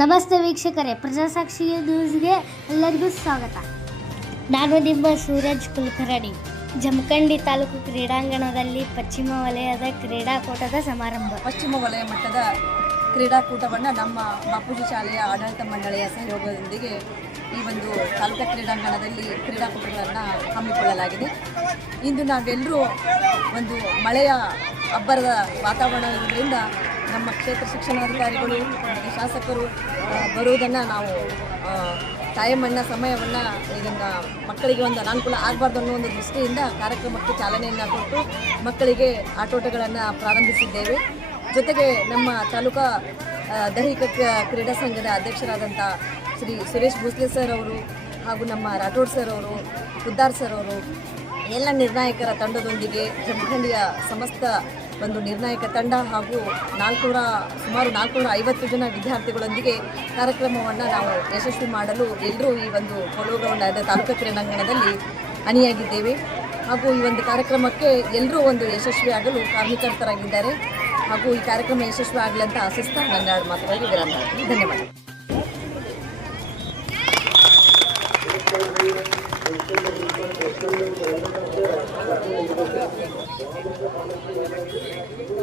ನಮಸ್ತೆ ವೀಕ್ಷಕರೇ, ಪ್ರಜಾಸಾಕ್ಷಿ ನ್ಯೂಸ್ಗೆ ಎಲ್ಲರಿಗೂ ಸ್ವಾಗತ. ನಾನು ನಿಮ್ಮ ಸೂರಜ್ ಕುಲಕರ್ಣಿ. ಜಮಖಂಡಿ ತಾಲೂಕು ಕ್ರೀಡಾಂಗಣದಲ್ಲಿ ಪಶ್ಚಿಮ ವಲಯದ ಕ್ರೀಡಾಕೂಟದ ಸಮಾರಂಭ. ಪಶ್ಚಿಮ ವಲಯ ಮಟ್ಟದ ಕ್ರೀಡಾಕೂಟವನ್ನು ನಮ್ಮ ಬಾಪೂಜಿ ಶಾಲೆಯ ಆಡಳಿತ ಮಂಡಳಿಯ ಸಹಯೋಗದೊಂದಿಗೆ ಈ ಒಂದು ತಾಲೂಕು ಕ್ರೀಡಾಂಗಣದಲ್ಲಿ ಕ್ರೀಡಾಕೂಟಗಳನ್ನು ಹಮ್ಮಿಕೊಳ್ಳಲಾಗಿದೆ. ಇಂದು ನಾವೆಲ್ಲರೂ ಒಂದು ಮಳೆಯ ಅಬ್ಬರದ ವಾತಾವರಣ ಇರೋದ್ರಿಂದ ನಮ್ಮ ಕ್ಷೇತ್ರ ಶಿಕ್ಷಣಾಧಿಕಾರಿಗಳು ಶಾಸಕರು ಬರುವುದನ್ನು ನಾವು ಟೈಮನ್ನು ಸಮಯವನ್ನು ಇದನ್ನು ಮಕ್ಕಳಿಗೆ ಒಂದು ಅನಾನುಕೂಲ ಆಗಬಾರ್ದು ಅನ್ನೋ ಒಂದು ದೃಷ್ಟಿಯಿಂದ ಕಾರ್ಯಕ್ರಮಕ್ಕೆ ಚಾಲನೆಯನ್ನು ಕೊಟ್ಟು ಮಕ್ಕಳಿಗೆ ಆಟೋಟಗಳನ್ನು ಪ್ರಾರಂಭಿಸಿದ್ದೇವೆ. ಜೊತೆಗೆ ನಮ್ಮ ತಾಲೂಕಾ ದೈಹಿಕ ಕ್ರೀಡಾ ಸಂಘದ ಅಧ್ಯಕ್ಷರಾದಂಥ ಶ್ರೀ ಸುರೇಶ್ ಭೋಸ್ಲೆ ಸರ್ ಅವರು ಹಾಗೂ ನಮ್ಮ ರಾಠೋಡ್ ಸರ್ ಅವರು ಉದ್ದಾರ್ ಸರ್ ಅವರು, ಎಲ್ಲ ನಿರ್ಣಾಯಕರ ತಂಡದೊಂದಿಗೆ ಜಮಖಂಡಿಯ ಸಮಸ್ತ ಒಂದು ನಿರ್ಣಾಯಕ ತಂಡ ಹಾಗೂ ನಾಲ್ಕುನೂರ ಸುಮಾರು ನಾಲ್ಕುನೂರ ಐವತ್ತು ಜನ ವಿದ್ಯಾರ್ಥಿಗಳೊಂದಿಗೆ ಕಾರ್ಯಕ್ರಮವನ್ನು ನಾವು ಯಶಸ್ವಿ ಮಾಡಲು ಎಲ್ಲರೂ ಈ ಒಂದು ಪೊಲೋ ಗ್ರೌಂಡ್ ತಾಲೂಕು ಕ್ರೀಡಾಂಗಣದಲ್ಲಿ ಅಣಿಯಾಗಿದ್ದೇವೆ ಹಾಗೂ ಈ ಒಂದು ಕಾರ್ಯಕ್ರಮಕ್ಕೆ ಎಲ್ಲರೂ ಒಂದು ಯಶಸ್ವಿಯಾಗಲು ಕಾರ್ಯಕರ್ತರಾಗಿದ್ದಾರೆ. ಹಾಗೂ ಈ ಕಾರ್ಯಕ್ರಮ ಯಶಸ್ವಿ ಆಗಲಿ ಅಂತ ಆಶಿಸ್ತಾ ನನ್ನ ಮಾತುಗಳಿಗೆ ವಿರಾಮ. ಧನ್ಯವಾದ 本当に。